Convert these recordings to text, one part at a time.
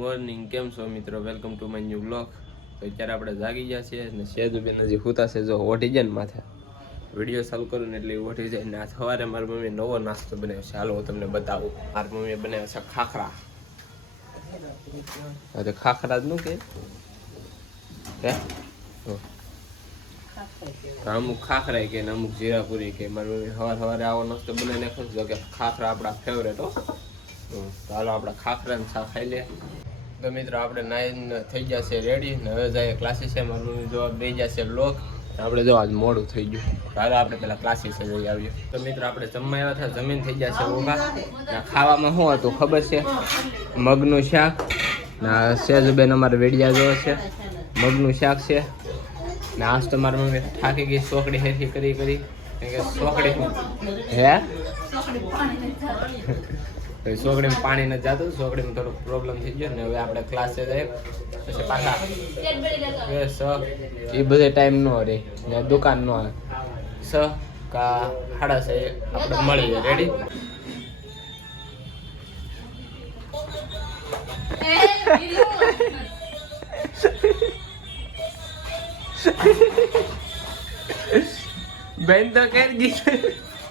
Morning, કેમ છો મિત્રો? Welcome to my new blog તો અત્યારે આપણે જાગી ગયા છીએ અને સેજુબેન હજી હુતા છે. જો ઓઠી જાય ને માથે. વીડિયો ચાલુ કરું ને એટલે ઓઠી જાય ને આ સવારે મારી મમ્મી નવો નાસ્તો બનાવ્યો છે. હાલો, હું તમને બતાવું. મારી મમ્મીએ બનાવ્યો છે ખાખરા. અરે ખાખરા જ નું કે? અમુક ખાખરા કે અમુક જીરાપુરી કે. મારી મમ્મી સવાર સવારે આવો નાસ્તો બનાવી નાખો જો કે ખાખરા આપણા ફેવરેટ હો. ચાલો આપણે ખાખરા ને ચા ખાઈ લે. તો મિત્રો, આપણે નાઈન થઈ ગયા છે રેડી ને હવે જાય ક્લાસીસ છે મારું મમ્મી જોવા બે જશે બ્લોગ આપણે જો આજ મોડું થઈ ગયું. હાલો આપણે પેલા ક્લાસીસ જઈ આવીએ. તો મિત્રો, આપણે જમવા આવ્યા હતા. જમીન થઈ ગયા છે ઊભા. ને ખાવામાં શું હતું ખબર છે? મગનું શાક. ના સેજુબેન અમારે વેડિયા જોવે છે. મગનું શાક છે. ને આજ તો મારી મમ્મી થાકી ગઈ સોકડી હેરખી કરી કરી. કે સોકડી હે? તો સોકડીમાં પાણી ન જતું સોકડીમાં થોડો પ્રોબ્લેમ થઈ ગયો ને હવે આપણે ક્લાસ છે પછી પાછા એ સ એ બધે ટાઈમ નો રહે ને દુકાન નો સ કા સાડા છે આપણે મળીએ રેડી બેન તો કરી દીધું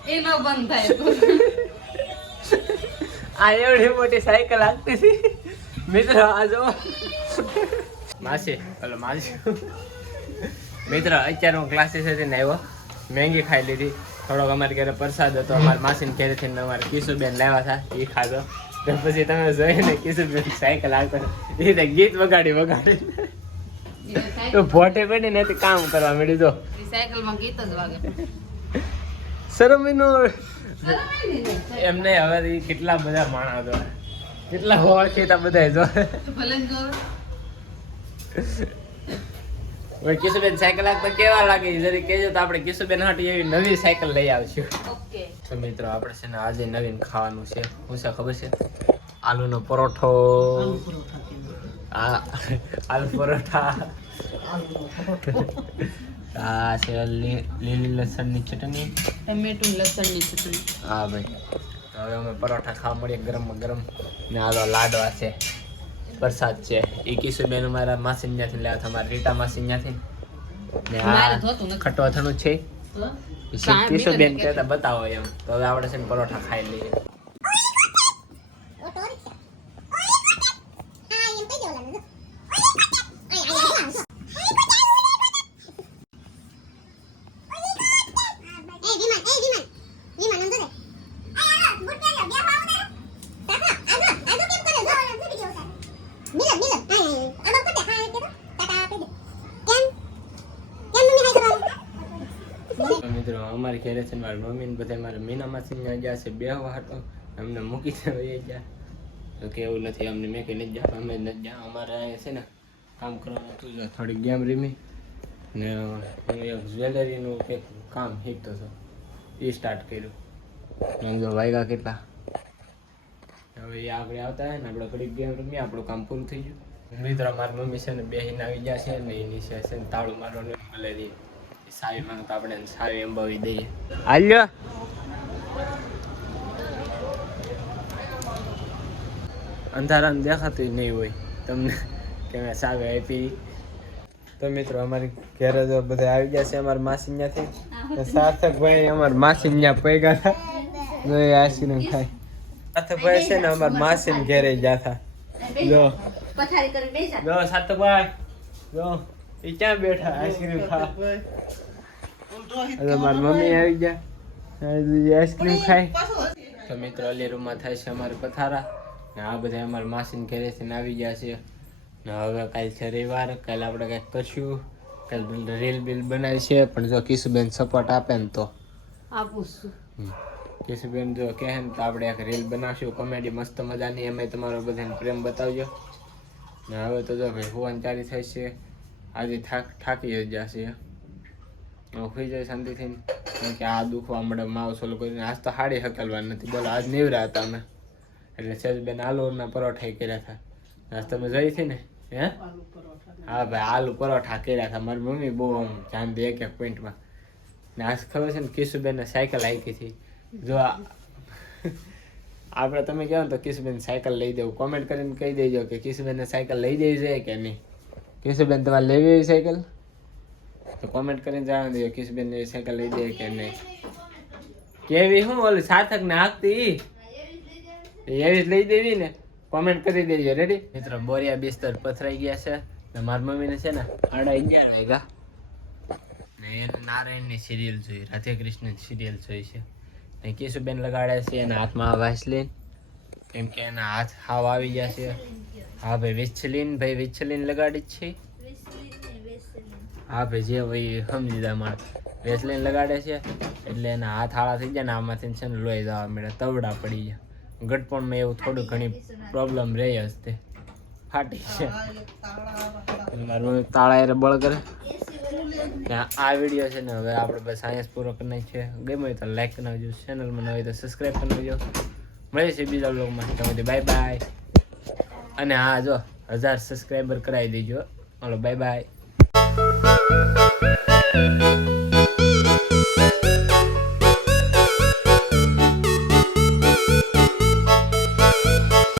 એનો બંધ થાય. આ એવડી મોટી સાયકલ આપતી હતી. મિત્ર આ જો. માસી. હલો માસી. મિત્ર અત્યારે હું ક્લાસીસ હતી ને આવ્યો. મેંગી ખાઈ લીધી. થોડોક અમારે ઘરે પ્રસાદ હતો. અમારે માસીને ઘેરેથી ને અમારે કિશુબેન લાવ્યા હતા. એ ખાધો. તો પછી તમે જોઈને કિશુબેન સાયકલ આવતો એ રીતે ગીત વગાડી વગાડી. તો ભોટે પડીને ને કામ કરવા માંડી તો સાયકલમાં ગીત જ વાગે. શરમીનો એમ નહીં હવે કેટલા બધા માણસ હતો કેટલા ઓળખીતા બધા જો. હવે કિશુબેન સાયકલ આગળ કેવા લાગે? જરી કહેજો તો આપણે કિશુબેન હાટી એવી નવી સાયકલ લઈ આવશું. ઓકે. તો મિત્રો આપણે છે ને આજે નવીન ખાવાનું છે. હું છે ખબર છે? આલુનો પરોઠો. આ આલુ પરોઠા. આ છે લીલી લસણની ચટણી. ટમેટું લસણની ચટણી. હા ભાઈ. હવે અમે પરોઠા ખાવા મળીએ ગરમ ગરમ. ને આ લાડવા છે. વરસાદ છે. એ કિશુબેન અમારા માસી ત્યાંથી લેવા અમારા રીટા માસી ત્યાંથી. ને આ. છે? કિશુબેન કહેતા બતાવો એમ. તો હવે આપણે છે ને પરોઠા ખાઈ લઈએ. મિત્રો અમારી ઘેરે છે મારી મમ્મી ને બધા મારા મીના માસી ગયા છે બે વાર અમને મૂકી વહી ગયા. તો કે એવું નથી અમને મેં કઈ નથી ગયા અમે નથી ગયા અમારે અહીંયા છે ને કામ કરવાનું હતું જો થોડી ગેમ રમી. ને હું એક જ્વેલરીનું એક કામ શીખતો હતો. એ સ્ટાર્ટ કર્યું. એમ જો વાયગા કેટલા? હવે એ આગળ આવતા ને આપણે થોડીક ગેમ રમીએ આપણું કામ પૂરું થઈ ગયું. મિત્રો મારી મમ્મી છે ને બેહીને આવી ગયા છે ને એની છે ને તાળું મારવાનું મળે રહી સાવી માંગ તો આપણે સાવી અંબાવી દઈએ. હાલ્યો. અંધારામાં દેખાતું નહીં હોય. તમને કે મેં સાવે આપી. તો મિત્રો અમારી ઘેર જ બધા આવી ગયા છે અમારા માસી ત્યાંથી સાર્થક ભાઈ અમારા માસી ત્યાં પૈગા હતા. જો એ આઈસ્ક્રીમ ખાય સાર્થક ભાઈ છે ને અમારા માસી ને ઘેરે ગયા હતા. જો. પથારી કરી બેસા. જો સાર્થક ભાઈ જો. એ ક્યાં બેઠા? આઈસ્ક્રીમ ખા હવે મારી મમ્મી આવી ગયા. આઈસ્ક્રીમ ખાય તો મિત્રો અલી રૂમમાં થાય છે અમારે પથારા. ને આ બધા અમારા માસીને છે ને આવી ગયા છે. ને હવે કાલ છે રવિવાર કાલે આપણે કંઈક કરશું. કાલ રીલ બિલ બનાવી છે પણ જો કિશુબેન સપોર્ટ આપે ને તો. આપું કિશુબેન જો કહે ને તો આપણે એક રીલ બનાવશું કોમેડી મસ્ત મજાની. એમાં તમારો બધાને પ્રેમ બતાવજો. ને હવે તો જો ભાઈ હોવાની ચાલી થાય છે. આજે થાક, થાકી જ જશે. હવે સુઈ જાય શાંતિથી કેમ કે આ દુખવા મળે, માવો સોલો કરીને. આજ તો હાડી હકલવા નથી. બોલો, આજ નીવરા હતા અમે. એટલે સેજબેન આલુના પરોઠા કર્યા હતા. આજ તમે જોઈ હતી ને? હે? હા ભાઈ, આલુ પરોઠા કર્યા હતા. મારી મમ્મી બહુ આમ ધ્યાન એક એક પોઈન્ટમાં. ને આજ ખબર છે ને, કિશુબેનને સાયકલ આવી હતી. જો આપણે તમે કહો ને તો કિશુબેન સાયકલ લઈ દેવું. કોમેન્ટ કરીને કહી દેજો કે કિશુબેનને સાયકલ લઈ દેવી જોઈએ કે નહીં. કિશુબેન તમારે લેવી એવી સાયકલ? તો કોમેન્ટ કરીને જણાવી દેજો કિશુબેન એવી સાયકલ લઈ દે કે નહીં. કેવી હું ઓલી સાર્થક ને હાકતી? એવી જ લઈ દેવી ને. કોમેન્ટ કરી દેજો રેડી મિત્રો બોરિયા બિસ્તર પથરાઈ ગયા છે ને મારી મમ્મીને છે ને સાડા અગિયાર વાગ્યા. ને એને નારાયણની સિરિયલ જોઈ રાધે કૃષ્ણની સિરિયલ જોઈ છે. ને કેશુબેન લગાડે છે એના હાથમાં વાસલીન. કેમ કે એના હાથ હાવ આવી ગયા છે. હા ભાઈ વિછલીન ભાઈ વિછલીન લગાડી છે. હા ભાઈ, જે હોય એ સમજી જા મારે. વેસલીન લગાડે છે એટલે એના હાથ હાળા થઈ જાય ને આમાંથી છે ને લોહી જવા મળે તવડા પડી જાય ગટપણમાં એવું થોડું ઘણી પ્રોબ્લેમ રહે હશે. ફાટી છે. મારું તાળા એ બળ કરે. આ વીડિયો છે ને હવે આપણે બસ સાયન્સ પૂરો કરી નાખીએ. ગમે તો લાઈક કરી નાખજો ચેનલમાં ન હોય તો સબસ્ક્રાઈબ કરી નાખજો. છીએ બીજા બ્લોગમાં તમે બાય બાય અને હા, જો, હજાર સબસ્ક્રાઈબર કરાવી દેજો. હાલો બાય બાય